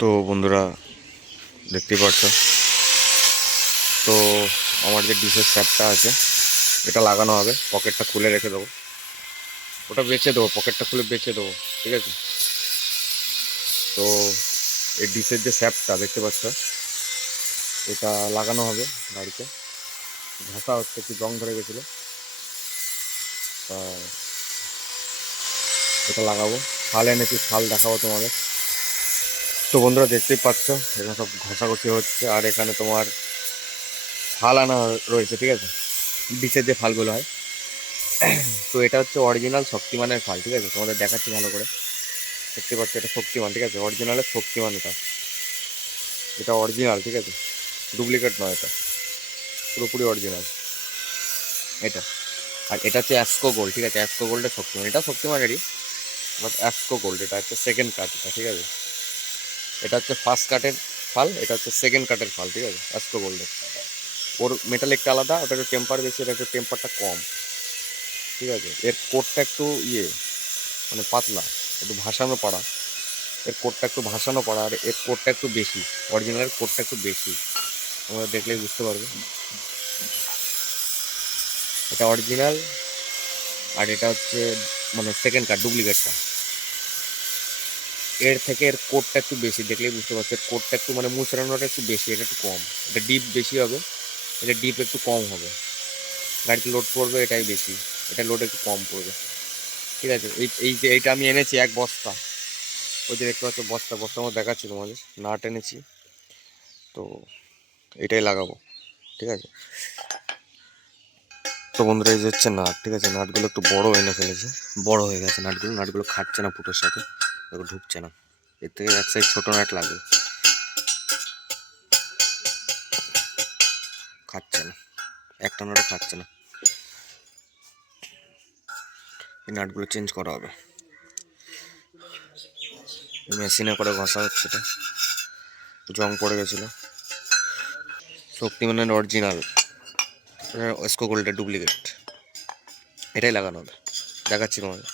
তো বন্ধুরা দেখতেই পাচ্ছ, তো আমার যে ডিশের স্যাপটা আছে এটা লাগানো হবে। পকেটটা খুলে রেখে দেবো, ওটা বেছে দেবো, পকেটটা খুলে বেছে দেবো, ঠিক আছে। তো এই ডিশের যে স্যাপটা দেখতে পাচ্ছ এটা লাগানো হবে গাড়িতে। ঘাসা হচ্ছে, একটু জং ধরে গেছিলো, তা এটা লাগাবো। ফাল এনেছি, ফাল দেখাবো তোমাদের। তো বন্ধুরা দেখতেই পাচ্ছ এখানে সব ঘষাঘষি হচ্ছে, আর এখানে তোমার ফাল আনা রয়েছে, ঠিক আছে, ডিশের যে ফালগুলো হয়। তো এটা হচ্ছে অরিজিনাল শক্তিমানের ফাল, ঠিক আছে, তোমাদের দেখাচ্ছি ভালো করে। দেখতে পাচ্ছ এটা শক্তিমান, ঠিক আছে, অরিজিনালের শক্তিমান। এটা এটা অরিজিনাল, ঠিক আছে, ডুপ্লিকেট নয়, এটা পুরোপুরি অরিজিনাল এটা। আর এটা হচ্ছে অ্যাসকো গোল্ড, ঠিক আছে, অ্যাসকো গোল্ডের শক্তিমান। এটা শক্তিমানেরই, বাট অ্যাসকো গোল্ড, এটা হচ্ছে সেকেন্ড কাট, এটা ঠিক আছে। এটা হচ্ছে ফার্স্ট কাটের ফাল, এটা হচ্ছে সেকেন্ড কাটের ফাল, ঠিক আছে, অ্যাসকো গোল্ডের। ওর মেটালিকটা আলাদা, ওটা একটু টেম্পার বেশি, এটা একটু টেম্পারটা কম, ঠিক আছে। এর কোটটা একটু মানে পাতলা, একটু ভাসানো পড়া। এর কোটটা একটু ভাসানো পড়া, আর এর কোটটা একটু বেশি, অরিজিনালের কোটটা একটু বেশি, তোমরা দেখলেই বুঝতে পারবে। এটা অরিজিনাল, আর এটা হচ্ছে মানে সেকেন্ড কাট, ডুপ্লিকেটটা। এর থেকে এর কোটটা একটু বেশি, দেখলেই বুঝতে পারছো। এর কোটটা একটু মানে মুচড়ানোটা একটু বেশি, এটা একটু কম। এটা ডিপ বেশি হবে, এটা ডিপ একটু কম হবে। গাড়িতে লোড পড়বে এটাই বেশি, এটা লোড একটু কম পড়বে, ঠিক আছে। এই যে এইটা আমি এনেছি এক বস্তা, ওই যে দেখতে পাচ্ছ বস্তার মধ্যে দেখাচ্ছি তোমাদের। নাট এনেছি, তো এটাই লাগাবো, ঠিক আছে। তো বন্ধুরা এই যে হচ্ছে নাট, ঠিক আছে, নাটগুলো একটু বড় এনে ফেলেছে, বড় হয়ে গেছে নাটগুলো খাচ্ছে না ফুটোর সাথে, দেখো ঢুকছে না। এর থেকে এক সাইড ছোট নাট লাগবে, খাচ্ছে না, একটা নাটও খাচ্ছে না। এই নাটগুলো চেঞ্জ করা হবে, মেশিনে করে ঘষা হচ্ছে। এটা জং পড়ে গেছিলো। শক্তিমানের অরিজিনাল, এসকো গোল্ডের ডুপ্লিকেট, এটাই লাগানো হবে, দেখাচ্ছি তোমাদের।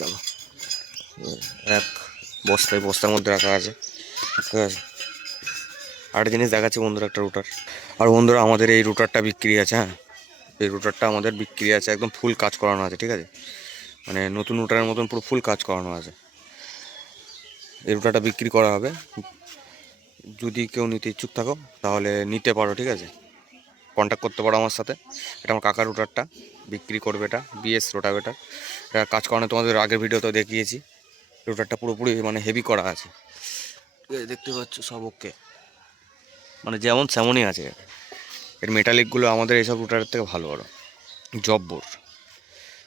দেখো, এক বস্তার মধ্যে রাখা আছে, ঠিক আছে। আরেকটা জিনিস দেখাচ্ছি বন্ধুরা, একটা রুটার। আর বন্ধুরা আমাদের এই রুটারটা বিক্রি আছে, হ্যাঁ, এই রুটারটা আমাদের বিক্রি আছে, একদম ফুল কাজ করানো আছে, ঠিক আছে, মানে নতুন রুটারের মতন পুরো ফুল কাজ করানো আছে। এই রুটারটা বিক্রি করা হবে, যদি কেউ নিতে ইচ্ছুক থাকো তাহলে নিতে পারো, ঠিক আছে, কন্ট্যাক্ট করতে পারো আমার সাথে। এটা আমার কাকার রুটারটা বিক্রি করবে, এটা বিএস রোটাভেটার। এটা কাজ করানো তোমাদের আগের ভিডিওতে দেখিয়েছি। রুটারটা পুরোপুরি মানে হেভি করা আছে, দেখতে পাচ্ছ সব ওকে, মানে যেমন তেমনই আছে। এর মেটালিকগুলো আমাদের এইসব রুটারের থেকে ভালো আরো জব্বর।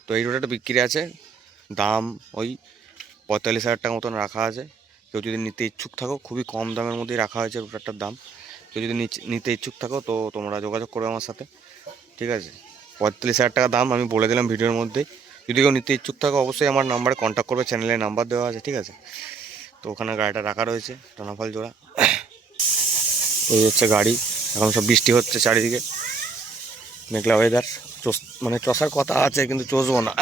তো এই রুটারটা বিক্রি আছে, দাম ওই 45,000 টাকা মতন রাখা আছে। কেউ যদি নিতে ইচ্ছুক থাকো, খুবই কম দামের মধ্যেই রাখা হয়েছে রুটারটার দাম। কেউ যদি নিতে ইচ্ছুক থাকো তো তোমরা যোগাযোগ করবে আমার সাথে, ঠিক আছে। 45,000 টাকা দাম আমি বলে দিলাম ভিডিওর মধ্যেই। যদি কেউ নিতে ইচ্ছুক থাকো অবশ্যই আমার নাম্বারে কন্ট্যাক্ট করবে, চ্যানেলে নাম্বার দেওয়া আছে, ঠিক আছে। তো ওখানে গাড়িটা রাখা রয়েছে, টানাফাল জোড়া। এই হচ্ছে গাড়ি। এখন সব বৃষ্টি হচ্ছে চারিদিকে, মেঘলা ওয়েদার। মানে চষার কথা আছে কিন্তু চষবো না,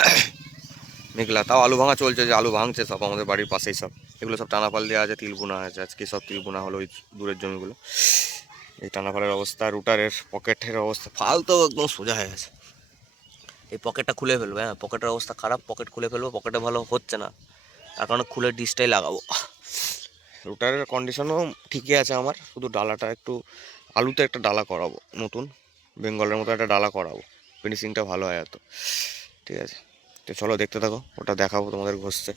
মেঘলা। তাও আলু ভাঙা চলছে, যে আলু ভাঙছে সব আমাদের বাড়ির পাশেই সব। এগুলো সব টানাফাল দেওয়া আছে, তিল বোনা আছে, আজকে সব তিল বোনা হলো ওই দূরের জমিগুলো। এই টানাফালের অবস্থা, রুটারের পকেটের অবস্থা, ফাল তো একদম সোজা হয়ে গেছে। এই পকেটটা খুলে ফেলবো, হ্যাঁ, পকেটের অবস্থা খারাপ, পকেট খুলে ফেলবো, পকেটে ভালো হচ্ছে না, তার কারণে খুলে ডিসটাই লাগাবো। রুটারের কন্ডিশনও ঠিকই আছে আমার, শুধু ডালাটা একটু, আলুতে একটা ডালা করাবো নতুন, বেঙ্গলের মতো একটা ডালা করাবো, ফিনিশিংটা ভালো হয় এত, ঠিক আছে। তো চলো দেখতে থাকো, ওটা দেখাবো তোমাদের ঘষছে।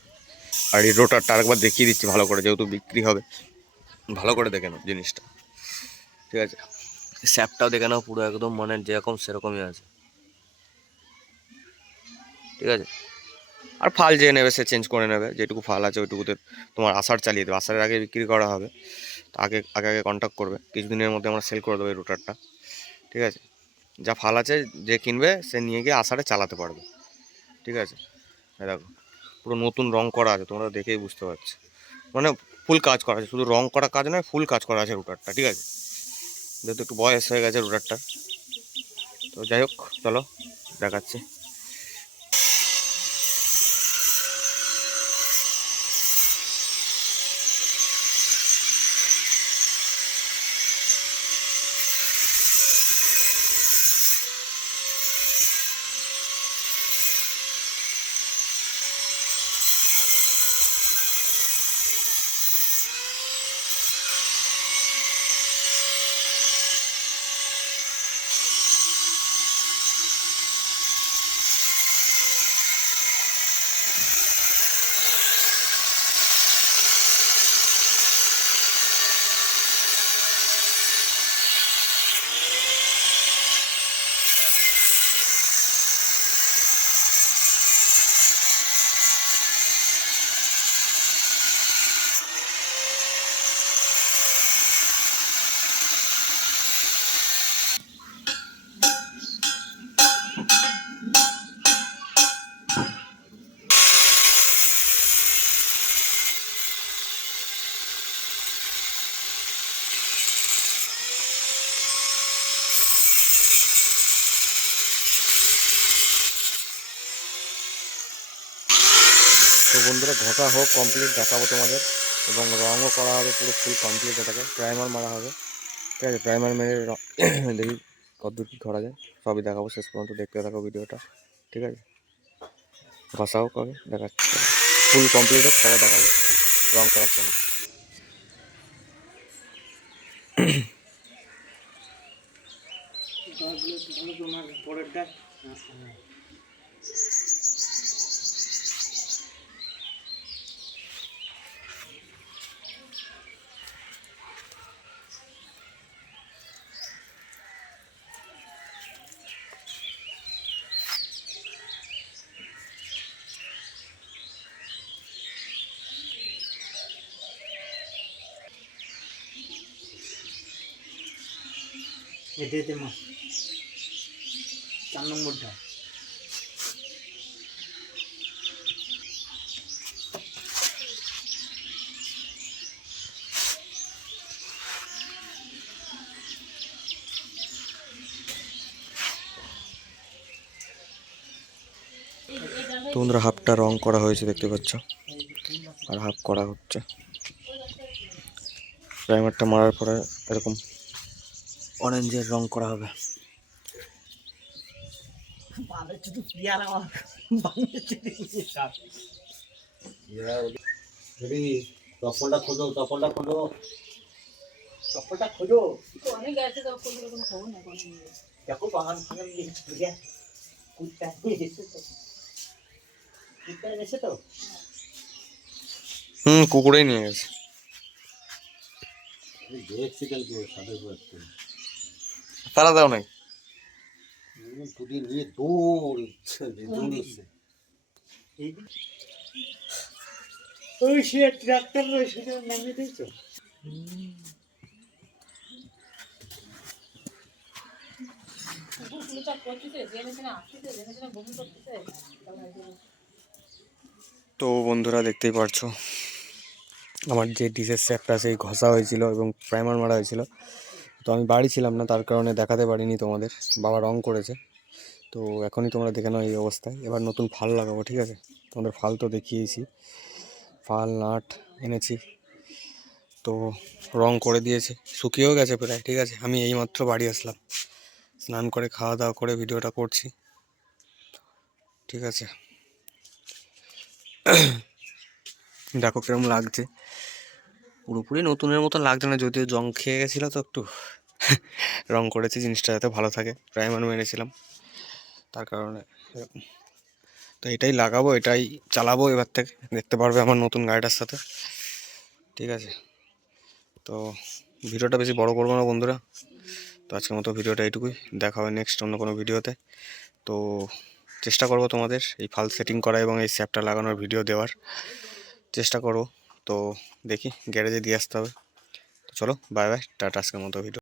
আর এই রোটারটা আরেকবার দেখিয়ে দিচ্ছি ভালো করে, যেহেতু বিক্রি হবে, ভালো করে দেখে নাও জিনিসটা, ঠিক আছে। স্যাপটাও দেখে নাও, পুরো একদম মানে যেরকম সেরকমই আছে, ঠিক আছে। আর ফাল যে নেবে সে চেঞ্জ করে নেবে, যেটুকু ফাল আছে ওইটুকুতে তোমার আসার চালিয়ে দেবে, আসার আগে বিক্রি করা হবে। তো আগে আগে আগে কন্ট্যাক্ট করবে, কিছুদিনের মধ্যে আমরা সেল করে দেবো এই রুটারটা, ঠিক আছে। যা ফাল আছে যে কিনবে সে নিয়ে গিয়ে আসারে চালাতে পারবে, ঠিক আছে। দেখো পুরো নতুন রং করা আছে, তোমরা দেখেই বুঝতে পারছো, মানে ফুল কাজ করা আছে, শুধু রং করা কাজ নয়, ফুল কাজ করা আছে রুটারটা, ঠিক আছে। যেহেতু একটু বয়স হয়ে গেছে রুটারটা, তো যাই হোক চলো দেখাচ্ছি। তো বন্ধুরা ঘষা হোক কমপ্লিট, দেখাবো তোমাদের, এবং রঙও করা হবে পুরো ফুল কমপ্লিট, এটাকে প্রাইমার মারা হবে। ঠিক আছে, প্রাইমার মেরে দেখি কতদূর কী করা যায়, সবই দেখাবো, শেষ পর্যন্ত দেখতে থাকো ভিডিওটা। ঠিক আছে, ঘষা হোক আগে, দেখাচ্ছি, ফুল কমপ্লিট হোক তারপর দেখাবো রং করার সময়। এতে মা 4 নম্বরটা তো বন্ধুরা হাফটা রং করা হয়েছে দেখতে পাচ্ছ, আর হাফ করা হচ্ছে। প্রাইমারটা মারার পরে এরকম অরেঞ্জের রং করা হবে। চপ্পলটা খোলো, চপ্পলটা খোলো, চপ্পলটা খোলো। অনেক গেছে চপ্পলগুলো কোনো খবর না কোনো। দেখো বাগান ফাগান দিয়ে কুত্তা এসে তো কুকুরেই নিয়ে গেছে। তারা দাও নাই টুটি নিয়ে দৌড়ছে দৌড়ছে। ওই সে ট্রাক্টর সেটা নামিয়ে দিয়েছ। কুকুরগুলো সব করতেছে, জেনেছে না আসতেছে, জেনেছে না বমি করতেছে। তো বন্ধুরা দেখতেই পারছো আমার যে ডিশের স্যাপটা সেই ঘষা হয়েছিল এবং প্রাইমার মারা হয়েছিল। তো আমি বাড়ি ছিলাম না, তার কারণে দেখাতে পারিনি তোমাদের। বাবা রং করেছে, তো এখনই তোমরা দেখে নাও এই অবস্থায়। এবার নতুন ফাল লাগাবো, ঠিক আছে? তোমাদের ফাল তো দেখিয়েছি, ফাল নাট এনেছি, তো রং করে দিয়েছে, শুকিয়েও গেছে প্রায়। ঠিক আছে, আমি এইমাত্র বাড়ি আসলাম, স্নান করে খাওয়া দাওয়া করে ভিডিওটা করছি। ঠিক আছে, দেখো কিরকম লাগছে। পুরোপুরি নতুনের মতন লাগছে না, যদিও জং খেয়ে গেছিলো তো একটু। রং করেছি জিনিসটা যাতে ভালো থাকে, প্রাইমার মেরেছিলাম তার কারণে এরকম। তো এটাই লাগাবো, এটাই চালাবো এবার থেকে, দেখতে পারবে আমার নতুন গাড়িটার সাথে। ঠিক আছে, তো ভিডিওটা বেশি বড় করবো না বন্ধুরা, তো আজকের মতো ভিডিওটা এইটুকুই। দেখা হবে নেক্সট অন্য কোনো ভিডিওতে। তো চেষ্টা করব তোমাদের এই ফাল সেটিং করা এবং এই স্যাপটা লাগানোর ভিডিও দেওয়ার চেষ্টা করব। তো দেখি গ্যারেজে দিয়ে আসতে হবে। তো চলো, বাই বাই, টাটা, আজকের মতো ভিডিও।